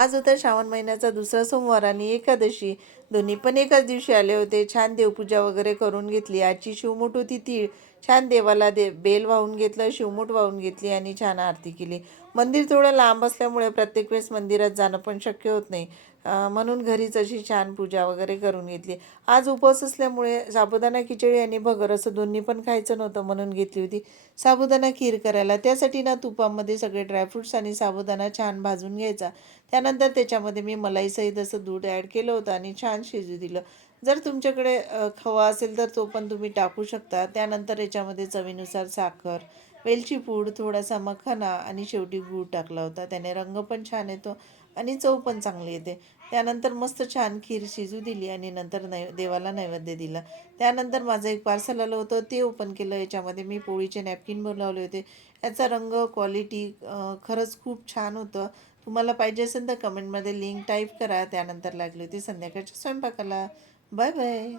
आज होता श्रावण महिन्याचा दुसरा सोमवार आणि एकादशी. दोन्ही पण एकाच दिवशी आले होते. छान देवपूजा वगैरे करून घेतली. आजची शिवमूठ होती तीळ. छान देवाला बेल वाहून घेतलं, शिवमूठ वाहून घेतली आणि छान आरती केली. मंदिर थोडं लांब असल्यामुळे प्रत्येक वेळेस मंदिरात जाणं पण शक्य होत नाही. म्हणून घरीच अशी छान पूजा वगैरे करून घेतली. आज उपवास असल्यामुळे साबुदाणा खिचडी आणि भगर असं दोन्ही पण खायचं नव्हतं म्हणून घेतली होती साबुदाणा खीर करायला. त्यासाठी ना तुपामध्ये सगळे ड्रायफ्रूट्स आणि साबुदाणा छान भाजून घ्यायचा. त्यानंतर त्याच्यामध्ये मी मलाईसहित असं दूध ॲड केलं होतं आणि छान शिजू दिलं. जर तुमच्याकडे खवा असेल तर तो पण तुम्ही टाकू शकता. त्यानंतर याच्यामध्ये चवीनुसार साखर, वेलची पूड, थोडासा मखाना आणि शेवटी गूळ टाकला होता. त्याने रंग पण छान येतो आणि चव पण चांगली येते. त्यानंतर मस्त छान खीर शिजू दिली आणि नंतर देवाला नैवेद्य दिला. त्यानंतर माझं एक पार्सल आलं होतं, ते ओपन केलं. याच्यामध्ये मी पोळीचे नॅपकिन बनवले होते. याचा रंग, क्वालिटी खरंच खूप छान होतं. तुम्हाला पाहिजे असेल तर कमेंटमध्ये लिंक टाईप करा. त्यानंतर लागली होती संध्याकाळच्या स्वयंपाकाला. Bye bye.